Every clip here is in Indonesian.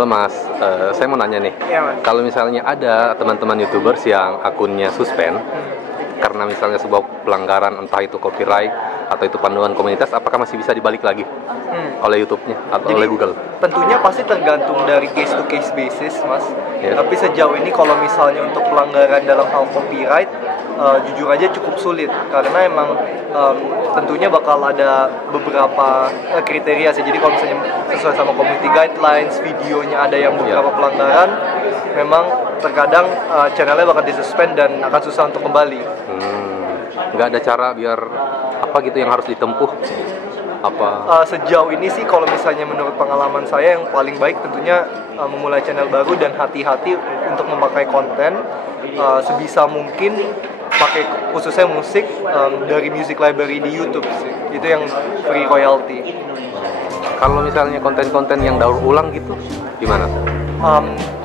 Halo Mas, saya mau nanya nih. Iya, Mas. Kalau misalnya ada teman-teman YouTubers yang akunnya suspend karena misalnya sebuah pelanggaran, entah itu copyright atau itu panduan komunitas, apakah masih bisa dibalik lagi oleh YouTube-nya atau oleh Google? Tentunya pasti tergantung dari case to case basis, Mas. Yes. Tapi sejauh ini kalau misalnya untuk pelanggaran dalam hal copyright, jujur aja cukup sulit karena emang tentunya bakal ada beberapa kriteria sih. Jadi kalau misalnya sesuai sama community guidelines, videonya ada yang beberapa pelanggaran, memang terkadang channelnya bakal disuspend dan akan susah untuk kembali. Nggak ada cara biar apa gitu yang harus ditempuh? Apa? Sejauh ini sih kalau misalnya menurut pengalaman saya yang paling baik tentunya memulai channel baru dan hati-hati untuk memakai konten sebisa mungkin pakai khususnya musik dari music library di YouTube sih. Itu yang free royalty. Kalau misalnya konten-konten yang daur ulang gitu, gimana?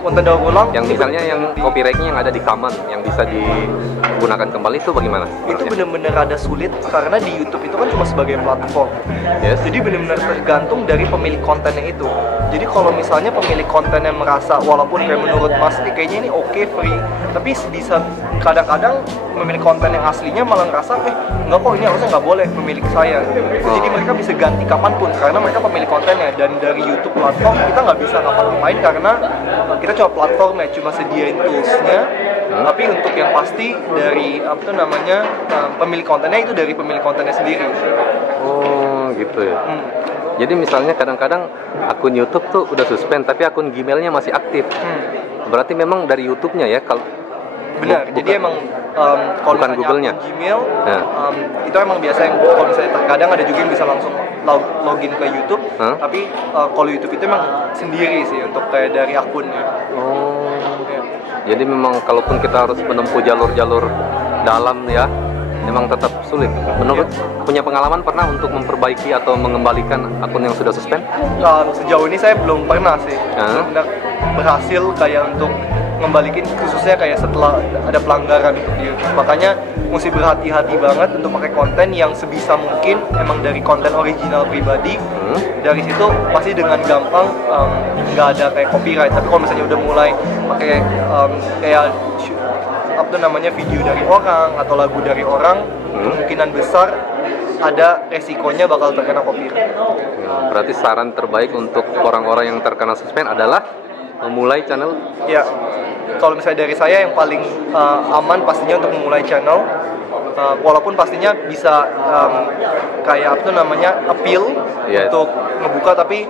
Konten daur ulang Yang misalnya yang copyright-nya yang ada di Kaman, yang bisa digunakan kembali itu bagaimana? itu benar-benar ada sulit karena di YouTube itu kan cuma sebagai platform. Yes. Jadi benar-benar tergantung dari pemilik kontennya itu. Jadi kalau misalnya pemilik kontennya merasa walaupun kayak menurut Mas kayaknya ini oke free, tapi bisa kadang-kadang pemilik konten yang aslinya malah ngerasa enggak kok, ini harusnya nggak boleh pemilik saya. Jadi mereka bisa ganti kapanpun karena mereka pemilik kontennya, dan dari YouTube platform kita nggak bisa ngapa-ngapain karena kita cuma platformnya, cuma sediain toolsnya. Tapi untuk yang pasti dari pemilik kontennya itu dari pemilik kontennya sendiri. Oh gitu ya. Jadi misalnya kadang-kadang akun YouTube tuh udah suspend tapi akun Gmailnya masih aktif. Berarti memang dari YouTube-nya ya kalau Benar. Jadi emang kalau bukan misalnya Google-nya. akun Gmail itu emang biasa yang kalau misalnya terkadang ada juga yang bisa langsung login ke YouTube. Tapi kalau YouTube itu emang sendiri sih untuk kayak dari akunnya. Ya. Jadi memang kalaupun kita harus menempuh jalur-jalur dalam ya, memang tetap sulit. Menurut punya pengalaman pernah untuk memperbaiki atau mengembalikan akun yang sudah suspend? Sejauh ini saya belum pernah sih benar berhasil kayak untuk ngembalikin, khususnya kayak setelah ada pelanggaran di YouTube. Makanya mesti berhati-hati banget untuk pakai konten yang sebisa mungkin emang dari konten original pribadi. Dari situ pasti dengan gampang nggak ada kayak copyright. Tapi kalau misalnya udah mulai pakai kayak video dari orang atau lagu dari orang, kemungkinan besar ada resikonya bakal terkena copyright. Berarti saran terbaik untuk orang-orang yang terkena suspend adalah memulai channel? Ya, kalau misalnya dari saya yang paling aman pastinya untuk memulai channel, walaupun pastinya bisa appeal untuk ngebuka, tapi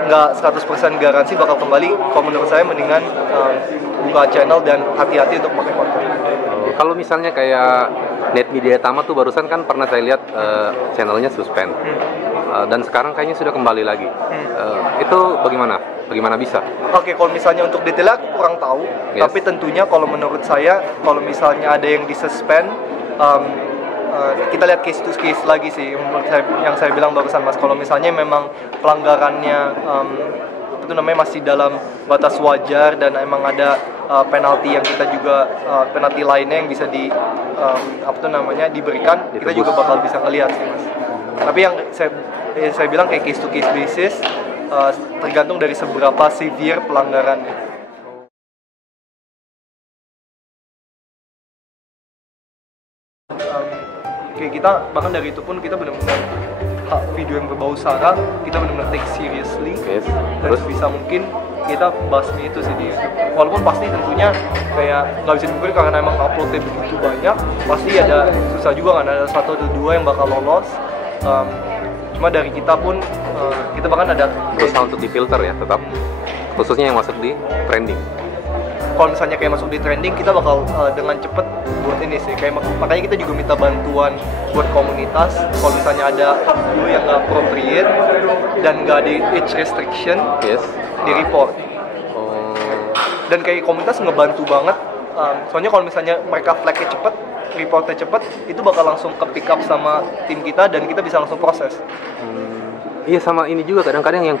nggak 100% garansi bakal kembali. Kalau menurut saya mendingan buka channel dan hati-hati untuk pakai konten. Kalau misalnya kayak Net Media Tama tuh barusan kan pernah saya lihat channelnya suspend dan sekarang kayaknya sudah kembali lagi. Itu bagaimana? Bagaimana bisa? Oke, kalau misalnya untuk detailnya aku kurang tahu, tapi tentunya kalau menurut saya, kalau misalnya ada yang disuspend, kita lihat case to case lagi sih. Yang saya bilang barusan Mas, kalau misalnya memang pelanggarannya masih dalam batas wajar dan emang ada penalti yang kita juga penalti lainnya yang bisa diberikan, kita juga bakal bisa ngelihat sih Mas. Tapi yang saya bilang kayak case to case basis, tergantung dari seberapa severe pelanggarannya. Kayak kita bahkan dari itu pun kita benar-benar video yang berbau sara kita benar-benar take seriously, dan sebisa mungkin kita basmi itu sih di YouTube. Walaupun pasti tentunya kayak nggak bisa dipungkiri karena emang uploadnya begitu banyak, pasti ada susah juga kan, ada 1 atau 2 yang bakal lolos. Cuma dari kita pun kita bahkan ada berusaha untuk difilter ya, tetap khususnya yang masuk di trending. Kalau misalnya kayak masuk di trending, kita bakal dengan cepet buat ini sih, kayak makanya kita juga minta bantuan buat komunitas. Kalau misalnya ada video yang nggak appropriate dan nggak ada age restriction, di report. Dan kayak komunitas ngebantu banget, soalnya kalau misalnya mereka flagnya cepet, reportnya cepet, itu bakal langsung ke pick up sama tim kita dan kita bisa langsung proses. Iya, sama ini juga kadang-kadang yang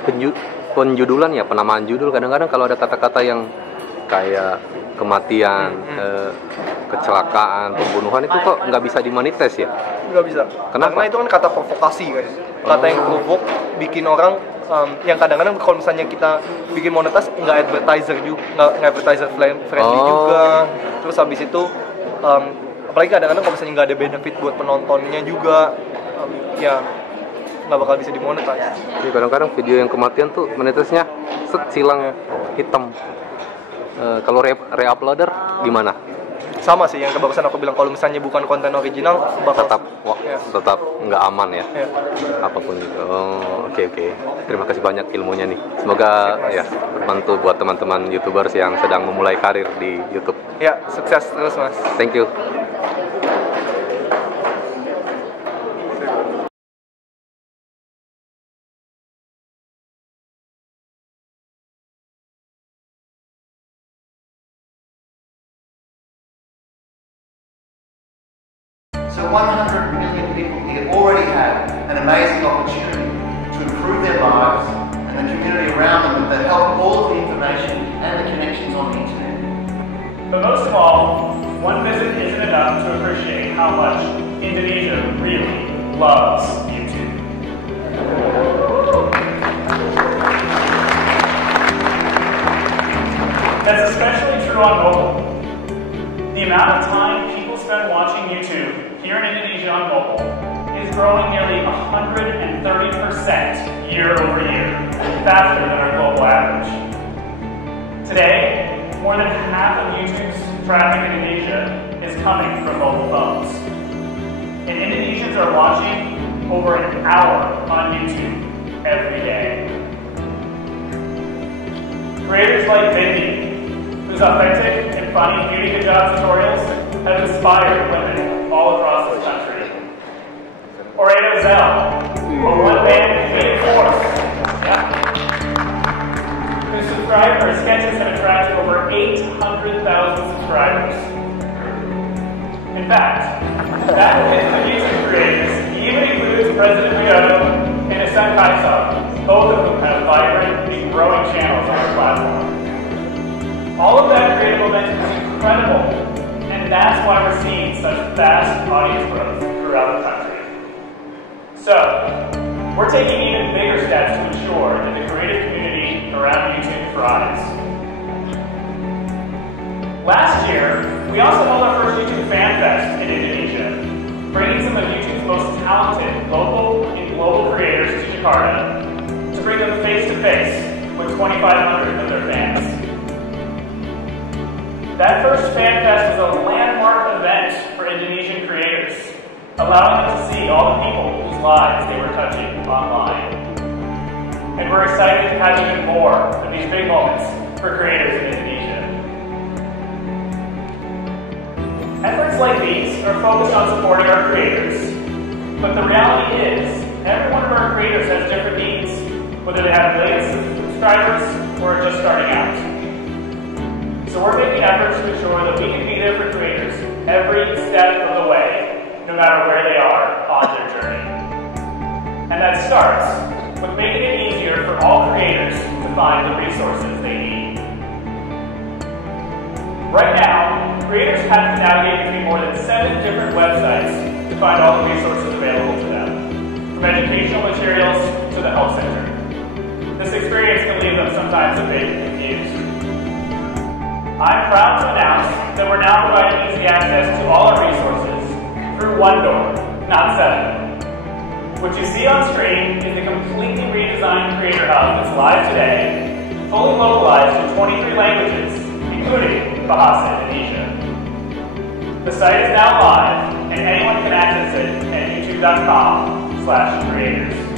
penjudulan ya, penamaan judul, kadang-kadang kalau ada kata-kata yang kayak kematian, kecelakaan, pembunuhan itu kok nggak bisa dimonetize ya? Nggak bisa. Kenapa? Karena itu kan kata provokasi kan, kata yang provoke, bikin orang yang kadang-kadang kalau misalnya kita bikin monetas nggak advertiser juga, nggak advertiser friendly juga. Terus habis itu apalagi kadang-kadang kalau misalnya nggak ada benefit buat penontonnya juga, ya nggak bakal bisa dimonetize. Jadi kadang-kadang video yang kematian tuh monetasnya silang hitam. Kalau re-uploader gimana? Sama sih yang kebagusan aku bilang, kalau misalnya bukan konten original bakal tetap nggak aman ya. Apapun itu. Oke. Terima kasih banyak ilmunya nih. Semoga ya berbantu buat teman-teman YouTubers yang sedang memulai karir di YouTube. Ya, sukses terus Mas. Thank you. So 100 million people here already have an amazing opportunity to improve their lives and the community around them with the help of all of the information and the connections on the internet. But most of all, one visit isn't enough to appreciate how much Indonesia really loves YouTube. That's especially true on mobile. The amount of time people spend watching YouTube here in Indonesia on mobile is growing nearly 130% year over year, faster than our global average. Today, more than half of YouTube's traffic in Indonesia is coming from mobile phones. And Indonesians are watching over an hour on YouTube every day. Creators like Bindi, whose authentic and funny beauty hijab tutorials have inspired women all across this country. Or Edo Zell, a one-man comedic force, whose sketches have attracted over 800,000 subscribers. In fact, that list of music creators even includes President Widodo and his son Kaisar, both of whom have vibrant and growing channels on our platform. All of that creative momentum is incredible, and that's why we're seeing such fast audience growth throughout the country. So, we're taking even bigger steps to ensure that the creative community around YouTube thrives. Last year, we also held our first YouTube Fan Fest in Indonesia, bringing some of YouTube's most talented local and global creators to Jakarta to bring them face-to-face with 2,500 of their fans. That first Fan Fest was a landmark event for Indonesian creators, allowing them to see all the people whose lives they were touching online. And we're excited to have even more of these big moments for creators in Indonesia. Efforts like these are focused on supporting our creators, but the reality is, every one of our creators has different needs, whether they have millions of subscribers or are just starting out. So we're making efforts to ensure that we can be there for creators every step of the way, no matter where they are on their journey. And that starts with making it easier for all creators to find the resources they need. Right now, creators have to navigate between more than 7 different websites to find all the resources available to them, from educational materials to the help center. This experience can leave them sometimes a bit confused. I'm proud to announce that we're now providing easy access to all our resources through one door, not 7. What you see on screen is the completely redesigned Creator Hub that's live today, fully localized in 23 languages, including Bahasa Indonesia. The site is now live, and anyone can access it at youtube.com/creators.